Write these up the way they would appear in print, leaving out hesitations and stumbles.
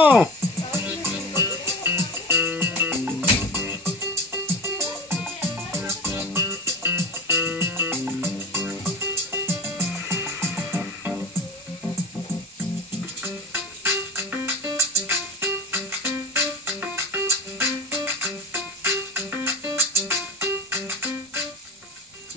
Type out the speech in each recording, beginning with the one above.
Oh!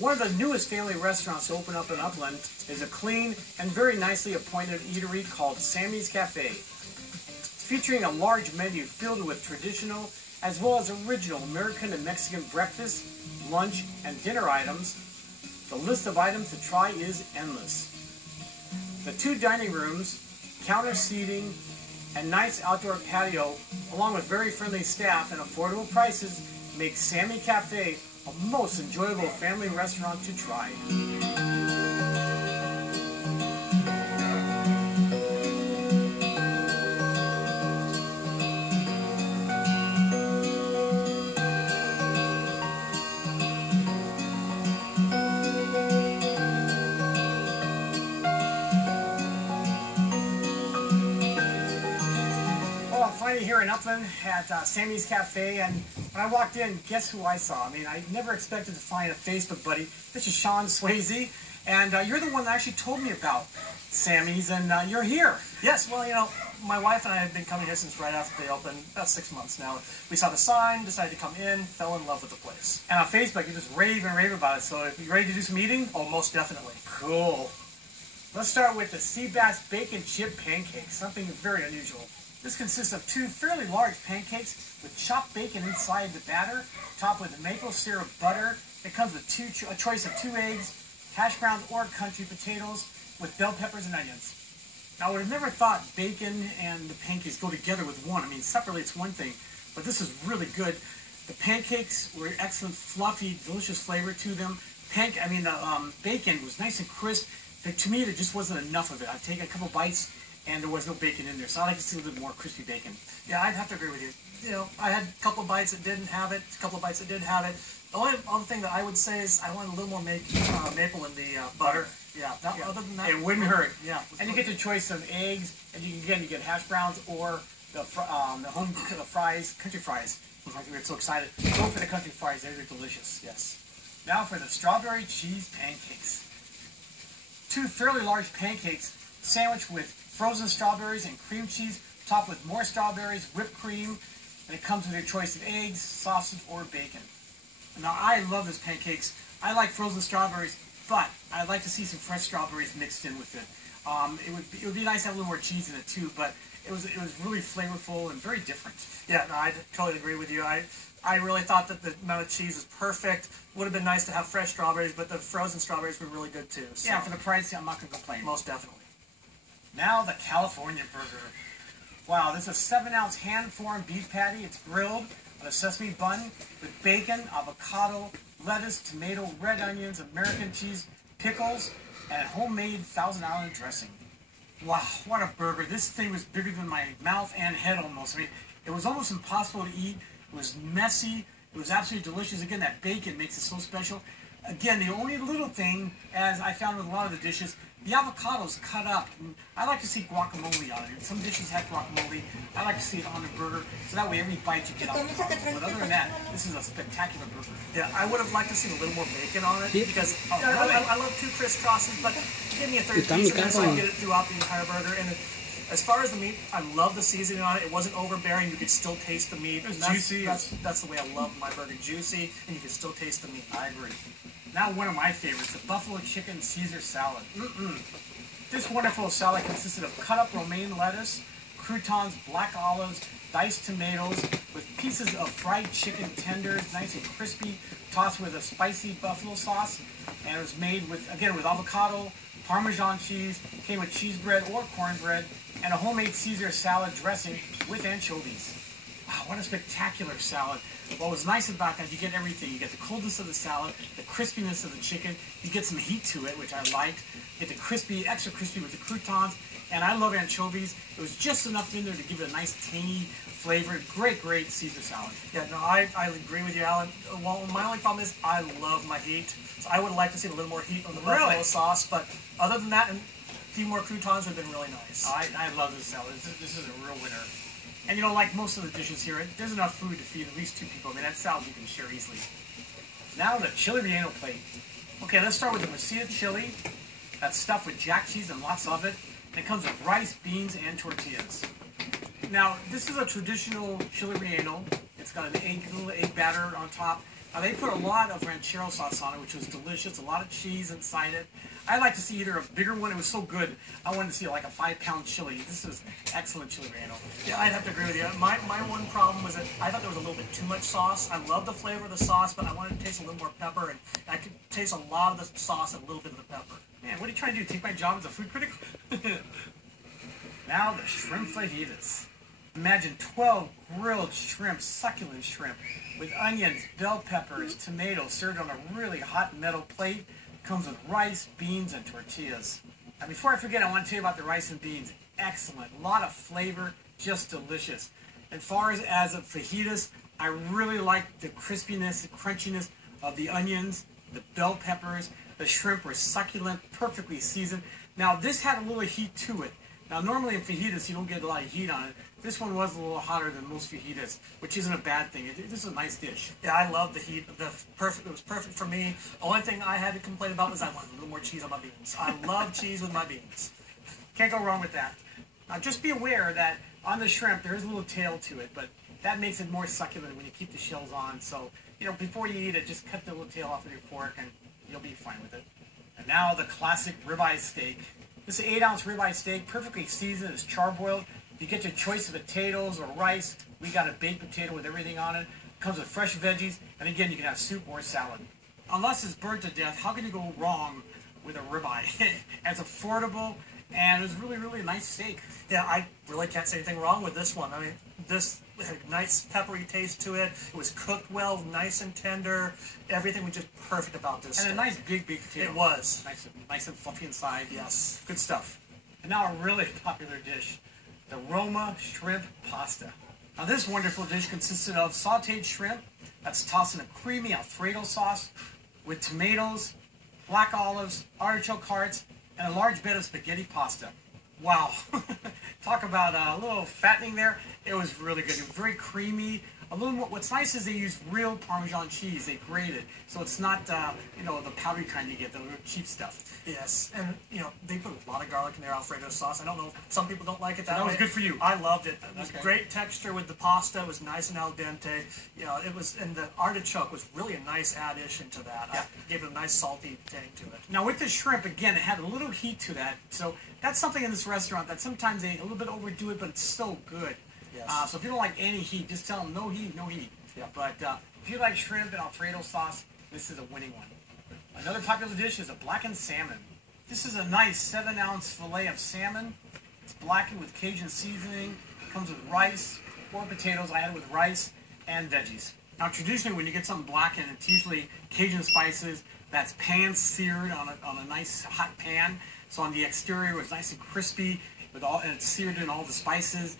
One of the newest family restaurants to open up in Upland is a clean and very nicely appointed eatery called Sammy's Cafe. Featuring a large menu filled with traditional as well as original American and Mexican breakfast, lunch, and dinner items, the list of items to try is endless. The 2 dining rooms, counter seating, and nice outdoor patio, along with very friendly staff and affordable prices, make Sammy Cafe a most enjoyable family restaurant to try. Well, I'm finally here in Upland at Sammy's Cafe, and when I walked in, guess who I saw? I mean, I never expected to find a Facebook buddy. This is Sean Swayze, and you're the one that actually told me about Sammy's, and you're here. Yes, well, you know, my wife and I have been coming here since right after they opened, about 6 months now. We saw the sign, decided to come in, fell in love with the place. And on Facebook, you just rave and rave about it, so you ready to do some eating? Oh, most definitely. Cool. Let's start with the Sea Bass Bacon Chip Pancakes, something very unusual. This consists of 2 fairly large pancakes with chopped bacon inside the batter, topped with maple syrup butter. It comes with a choice of 2 eggs, hash browns or country potatoes, with bell peppers and onions. Now, I would have never thought bacon and the pancakes go together with one. I mean, separately it's one thing, but this is really good. The pancakes were excellent, fluffy, delicious flavor to them. Bacon was nice and crisp, but to me, there just wasn't enough of it. I've taken a couple bites, and there was no bacon in there, so I like to see a little bit more crispy bacon. Yeah, I'd have to agree with you. You know, I had a couple of bites that didn't have it, a couple of bites that did have it. The only other thing that I would say is I want a little more maple in the butter. Yeah, other than that, it wouldn't hurt. Yeah, and you get the choice of eggs, and you get hash browns or the home fries, country fries. We were so excited. Go for the country fries; they're delicious. Yes. Now for the strawberry cheese pancakes. 2 fairly large pancakes sandwiched with frozen strawberries and cream cheese, topped with more strawberries, whipped cream, and it comes with your choice of eggs, sausage, or bacon. Now, I love these pancakes. I like frozen strawberries, but I'd like to see some fresh strawberries mixed in with it. It would be nice to have a little more cheese in it too, but it was really flavorful and very different. Yeah, no, I totally agree with you. I really thought that the amount of cheese was perfect. Would have been nice to have fresh strawberries, but the frozen strawberries were really good too. So. Yeah, for the price, I'm not going to complain. Most definitely. Now the California burger. Wow, this is a 7-ounce hand-formed beef patty. It's grilled on a sesame bun with bacon, avocado, lettuce, tomato, red onions, American cheese, pickles, and homemade Thousand Island dressing. Wow, what a burger. This thing was bigger than my mouth and head almost. I mean, it was almost impossible to eat. It was messy. It was absolutely delicious. Again, that bacon makes it so special. Again, the only little thing, as I found with a lot of the dishes, the avocado's cut up. I like to see guacamole on it. Some dishes have guacamole. I like to see it on the burger, so that way every bite you get avocado. But other than that, this is a spectacular burger. Yeah, I would have liked to see a little more bacon on it, because really? I love 2 crisscrosses, but give me a third piece of this so I can get it throughout the entire burger. And as far as the meat, I love the seasoning on it. It wasn't overbearing. You could still taste the meat. It was juicy. That's the way I love my burger. Juicy, and you can still taste the meat. I agree. Now one of my favorites, the buffalo chicken Caesar salad. This wonderful salad consisted of cut-up romaine lettuce, croutons, black olives, diced tomatoes, with pieces of fried chicken tenders, nice and crispy, tossed with a spicy buffalo sauce. And it was made with avocado, Parmesan cheese, came with cheese bread or cornbread, and a homemade Caesar salad dressing with anchovies. Wow, what a spectacular salad. What was nice about that, you get everything. You get the coldness of the salad, the crispiness of the chicken, you get some heat to it, which I liked. You get the crispy, extra crispy with the croutons, and I love anchovies. It was just enough in there to give it a nice tangy flavor. Great Caesar salad. Yeah, no, I agree with you, Alan. Well, my only problem is I love my heat. So I would have liked to see a little more heat on the buffalo sauce, but other than that, and a few more croutons would have been really nice. I love this salad. This is a real winner. And you know, like most of the dishes here, there's enough food to feed at least 2 people. I mean, that salad you can share easily. Now the chili relleno plate. Okay, let's start with the Mesilla chili. That's stuffed with jack cheese and lots of it. And it comes with rice, beans, and tortillas. Now, this is a traditional chili relleno. It's got an little egg batter on top. Now, they put a lot of ranchero sauce on it, which was delicious. A lot of cheese inside it. I'd like to see either a bigger one. It was so good. I wanted to see like a 5-pound chili. This is excellent chili relleno. Yeah, I'd have to agree with you. My one problem was that I thought there was a little bit too much sauce. I love the flavor of the sauce, but I wanted to taste a little more pepper, and I could taste a lot of the sauce and a little bit of the pepper. Man, what are you trying to do? Take my job as a food critic? Now the shrimp fajitas. Imagine 12 grilled shrimp, succulent shrimp, with onions, bell peppers, tomatoes, served on a really hot metal plate. Comes with rice, beans, and tortillas. Now, before I forget, I want to tell you about the rice and beans. Excellent. A lot of flavor, just delicious. As far as the fajitas, I really like the crispiness, the crunchiness of the onions, the bell peppers. The shrimp were succulent, perfectly seasoned. Now, this had a little heat to it. Now, normally in fajitas, you don't get a lot of heat on it. This one was a little hotter than most fajitas, which isn't a bad thing. This is a nice dish. Yeah, I love the heat. It was perfect for me. The only thing I had to complain about was I wanted a little more cheese on my beans. I love cheese with my beans. Can't go wrong with that. Now, just be aware that on the shrimp, there is a little tail to it, but that makes it more succulent when you keep the shells on. So, you know, before you eat it, just cut the little tail off of your fork, and you'll be fine with it. And now the classic ribeye steak. This is an 8-ounce ribeye steak, perfectly seasoned. It's charbroiled. You get your choice of potatoes or rice. We got a baked potato with everything on it. Comes with fresh veggies, and again, you can have soup or salad. Unless it's burnt to death, how can you go wrong with a ribeye? It's affordable, and it's really, really a nice steak. Yeah, I really can't say anything wrong with this one. I mean, this had a nice peppery taste to it. It was cooked well, nice and tender. Everything was just perfect about this. And steak. a nice big potato. It was. Nice and fluffy inside. Yes. Good stuff. And now a really popular dish, the Roma shrimp pasta. Now this wonderful dish consisted of sauteed shrimp that's tossed in a creamy Alfredo sauce with tomatoes, black olives, artichoke hearts, and a large bed of spaghetti pasta. Wow. Talk about a little fattening there. It was really good. It was very creamy. A little more. What's nice is they use real Parmesan cheese. They grate it, so it's not you know, the powdery kind you get, the cheap stuff. Yes, and you know, they put a lot of garlic in their Alfredo sauce. I don't know, some people don't like it that That way. was good for you. I loved it. It was Okay. great texture with the pasta. It was nice and al dente. You know, it was, and the artichoke was really a nice addition to that. Yeah. I gave it a nice salty tang to it. Now with the shrimp, again, it had a little heat to that. So that's something in this restaurant that sometimes they a little bit overdo it, but it's so good. Yes. So if you don't like any heat, just tell them no heat, no heat. Yeah. But if you like shrimp and Alfredo sauce, this is a winning one. Another popular dish is a blackened salmon. This is a nice 7-ounce fillet of salmon. It's blackened with Cajun seasoning. It comes with rice or potatoes. I had it with rice and veggies. Now traditionally when you get something blackened, it's usually Cajun spices that's pan-seared on a nice hot pan. So on the exterior it was nice and crispy, and it's seared in all the spices.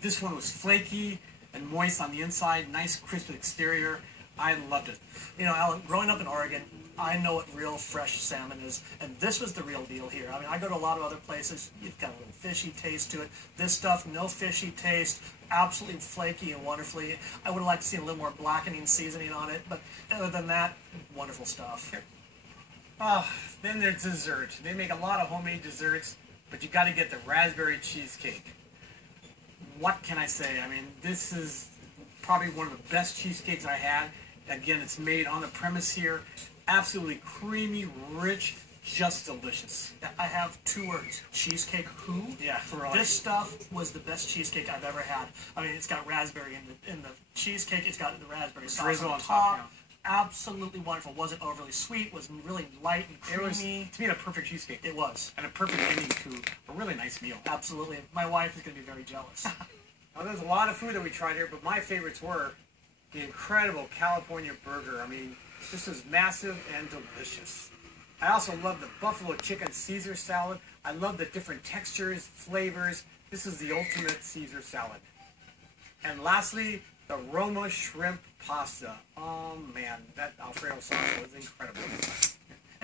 This one was flaky and moist on the inside, nice crisp exterior. I loved it. You know, Alan, growing up in Oregon, I know what real fresh salmon is, and this was the real deal here. I mean, I go to a lot of other places, you've got a little fishy taste to it. This stuff, no fishy taste, absolutely flaky and wonderfully. I would have liked to see a little more blackening seasoning on it, but other than that, wonderful stuff. Then there's dessert. They make a lot of homemade desserts, but you got to get the raspberry cheesecake. What can I say? I mean, this is probably one of the best cheesecakes I had. Again, it's made on the premise here. Absolutely creamy, rich, just delicious. I have 2 words: cheesecake who? Yeah, for all. This stuff was the best cheesecake I've ever had. I mean, it's got raspberry in the cheesecake. It's got the raspberry sauce drizzle on on top, top. Absolutely wonderful. Wasn't overly sweet. Was really light and It was, creamy. to me, a perfect cheesecake. It was. And a perfect ending to a really nice meal. Absolutely. My wife is going to be very jealous. Now, there's a lot of food that we tried here, but my favorites were the incredible California burger. I mean, this is massive and delicious. I also love the buffalo chicken Caesar salad. I love the different textures, flavors. This is the ultimate Caesar salad. And lastly, the Roma shrimp pasta. Oh man, that Alfredo sauce was incredible.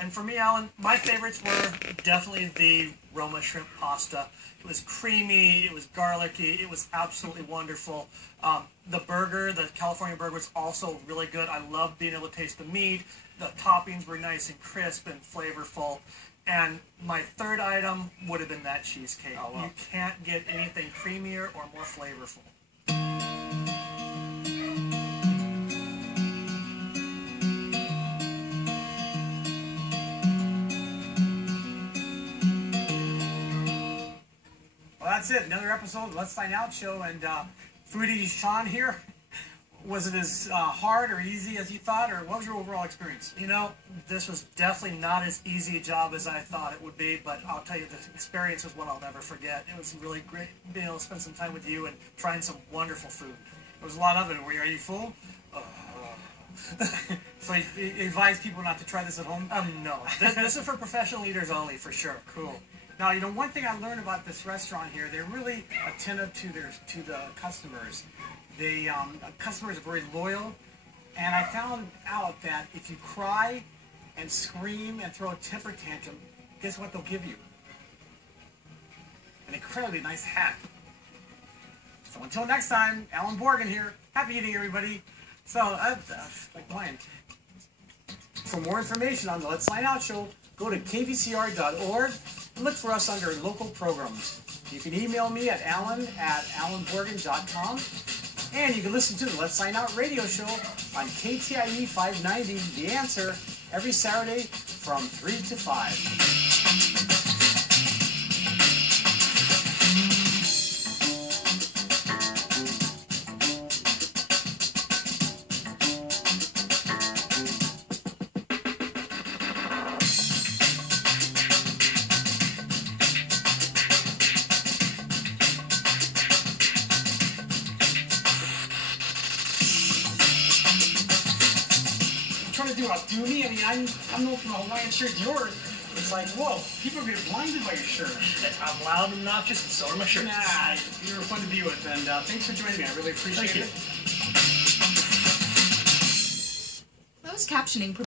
And for me, Alan, my favorites were definitely the Roma shrimp pasta. It was creamy, it was garlicky, it was absolutely wonderful. The burger, the California burger, was also really good. I loved being able to taste the meat. The toppings were nice and crisp and flavorful. And my third item would have been that cheesecake. Oh, wow. You can't get anything creamier or more flavorful. Well, that's it. Another episode of Let's Find Out show. And Foodie Sean here. Was it as hard or easy as you thought, or what was your overall experience? You know, this was definitely not as easy a job as I thought it would be, but I'll tell you, the experience was one I'll never forget. It was really great being able to spend some time with you and trying some wonderful food. There was a lot of it. Are you full? So you advise people not to try this at home? No. This is for professional eaters only, for sure. Cool. Now, you know, one thing I learned about this restaurant here, they're really attentive to the customers. Customers are very loyal, and I found out that if you cry and scream and throw a temper tantrum, guess what they'll give you? An incredibly nice hat. So until next time, Alan Borgen here. Happy eating, everybody. So, like mine. For more information on the Let's Find Out show, go to kvcr.org and look for us under local programs. You can email me at alan@alanborgen.com. And you can listen to the Let's Find Out radio show on KTIE 590, The Answer, every Saturday from 3 to 5. To do outdo me. I mean, I'm known for my Hawaiian shirt. Yours, it's like, whoa, people get blinded by your shirt. I'm loud and obnoxious, and so are my shirts. Nah, you were fun to be with, and thanks for joining me. I really appreciate it. Closed captioning